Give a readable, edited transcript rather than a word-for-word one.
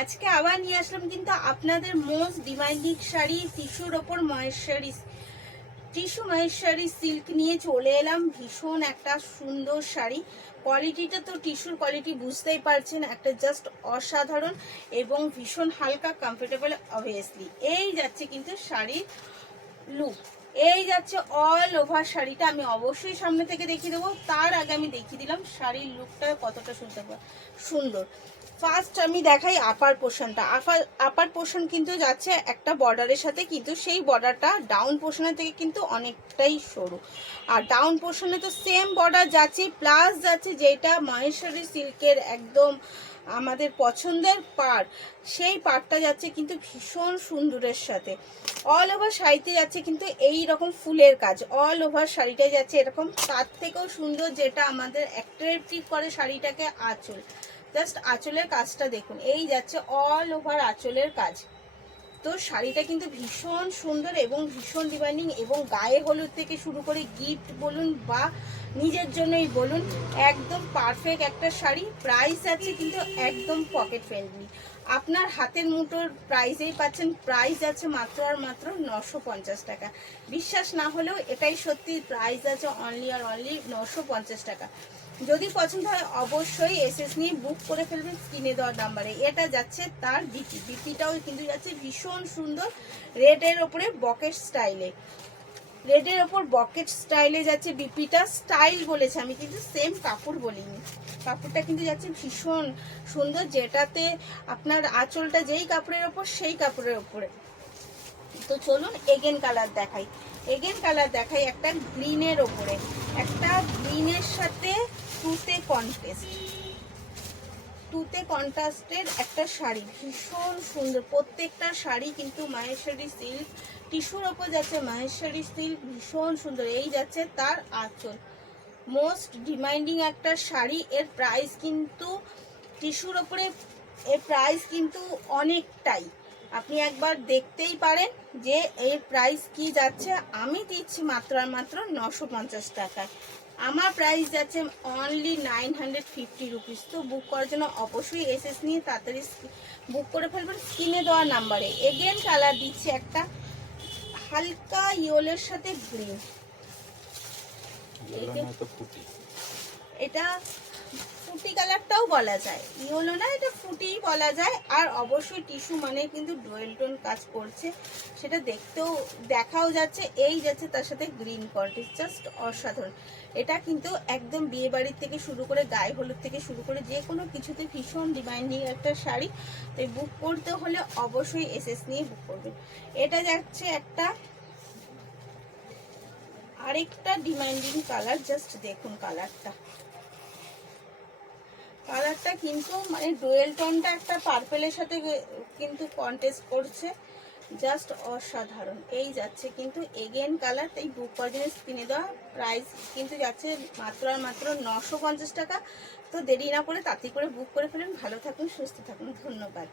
আজকে আবার নিয়ে আসলাম কিন্তু আপনাদের মোস্ট ডিমান্ডিং শাড়ি টিস্যুর ওপর টিস্যু মহেশ্বরী সিল্ক নিয়ে চলে এলাম। ভীষণ একটা সুন্দর শাড়ি, কোয়ালিটিটা তো টিস্যুর কোয়ালিটি বুঝতেই পারছেন, একটা জাস্ট অসাধারণ এবং ভীষণ হালকা কমফোর্টেবল। অবভিয়াসলি এই যাচ্ছে কিন্তু শাড়ির লুক, এই যাচ্ছে অল ওভার শাড়িটা। আমি অবশ্যই সামনে থেকে দেখিয়ে দেবো, তার আগে আমি দেখিয়ে দিলাম শাড়ির লুকটা কতটা সুন্দর। ফার্স্ট আমি দেখাই আপার পোর্শনটা। আপার পোর্শন কিন্তু যাচ্ছে একটা বর্ডারের সাথে, কিন্তু সেই বর্ডারটা ডাউন পোর্শনের থেকে কিন্তু অনেকটাই সরু। আর ডাউন পোর্শনে তো সেম বর্ডার যাচ্ছে, প্লাস যাচ্ছে যেটা মহেশ্বরী সিল্কের একদম আমাদের পছন্দের পাড়, সেই পাড়টা যাচ্ছে কিন্তু ভীষণ সুন্দরের সাথে। অল ওভার শাড়িতে যাচ্ছে কিন্তু এই রকম ফুলের কাজ, অল ওভার শাড়িটাই যাচ্ছে এরকম। তার থেকেও সুন্দর যেটা আমাদের অ্যাট্রাকটিভ করে শাড়িটাকে, আঁচল। জাস্ট আঁচলের কাজটা দেখুন, এই যাচ্ছে অল ওভার আঁচলের কাজ। তো শাড়িটা কিন্তু ভীষণ সুন্দর এবং ভীষণ ডিমান্ডিং, এবং গায়ে হলুদ থেকে শুরু করে গিফট বলুন বা নিজের জন্যই বলুন, একদম পারফেক্ট একটা শাড়ি। প্রাইস আছে কিন্তু একদম পকেট ফ্রেন্ডলি, আপনার হাতের মুঠোর প্রাইসেই পাচ্ছেন। প্রাইস আছে মাত্র আর মাত্র 950 টাকা। বিশ্বাস না হলেও এটাই সত্যি, প্রাইস আছে অনলি আর অনলি 950 টাকা। যদি পছন্দ হয় অবশ্যই এসএস নিয়ে বুক করে ফেলবেন স্ক্রিনে দেওয়ার নাম্বারে। এটা যাচ্ছে তার বিপিটাও কিন্তু যাচ্ছে ভীষণ সুন্দর, রেডের ওপরে বকেট স্টাইলে। রেডের ওপর বকেট স্টাইলে যাচ্ছে বিপিটা। স্টাইল বলেছে, আমি কিন্তু সেম কাপড় বলিনি। কাপড়টা কিন্তু যাচ্ছে ভীষণ সুন্দর, যেটাতে আপনার আঁচলটা যেই কাপড়ের ওপর সেই কাপড়ের ওপরে। তো চলুন এগেন কালার দেখাই। এগেন কালার দেখাই একটা গ্রিনের ওপরে, একটা গ্রিনের সাথে টুতে কন্ট্রাস্টের একটা শাড়ি, ভীষণ সুন্দর। প্রত্যেকটা শাড়ি কিন্তু মহেশ্বরী সিল্ক টিস্যুর ওপর যাচ্ছে, মহেশ্বরী সিল্ক ভীষণ সুন্দর। এই যাচ্ছে তার আঁচল, মোস্ট ডিমান্ডিং একটা শাড়ি। এর প্রাইস কিন্তু টিস্যুর ওপরে, এর প্রাইস কিন্তু অনেকটাই, আপনি একবার দেখতেই পারেন যে এর প্রাইস কি যাচ্ছে। আমি দিচ্ছি মাত্র আর মাত্র 950 টাকায়। আমার প্রাইস যাচ্ছে অনলি 950 রুপিস। তো বুক করার জন্য অবশ্যই এসএস নিয়ে তাড়াতাড়ি বুক করে ফেলবেন স্ক্রিনে দেওয়া নাম্বারে। এগেন কালার দিচ্ছি একটা হালকা ইয়েলোর সাথে গ্রিন, এটা ফুটি কালারটাও বলা যায়, ইয়েলো না, এটা ফুটিই বলা যায়। আর অবশ্যই টিস্যু মানে কিন্তু ডুয়েল টোন কাজ করছে, সেটা দেখাও যাচ্ছে। এই যাচ্ছে তার সাথে গ্রিন কন্ট্রাস্ট, জাস্ট অসাধারণ। এটা কিন্তু একদম বিয়ে বাড়ির থেকে শুরু করে গায়ে হলুদ থেকে শুরু করে যে কোনো কিছুতে ভীষণ ডিমান্ডিং একটা শাড়ি। তাই বুক করতে হলে অবশ্যই এসএস নিয়ে বুক করবেন। এটা যাচ্ছে একটা আরেকটা ডিমান্ডিং কালার, জাস্ট দেখুন কালারটা কিন্তু মানে ডুয়েল টোনটা একটা পার্পেলের সাথে কিন্তু কন্টেস্ট করছে, জাস্ট অসাধারণ। এই যাচ্ছে কিন্তু এগেন কালার। তাই বুক করার জন্য স্ক্রিনে দেওয়া প্রাইস কিন্তু যাচ্ছে মাত্র আর মাত্র 950 টাকা। তো দেরি না করে তাড়াতাড়ি করে বুক করে ফেলুন। ভালো থাকুন, সুস্থ থাকুন, ধন্যবাদ।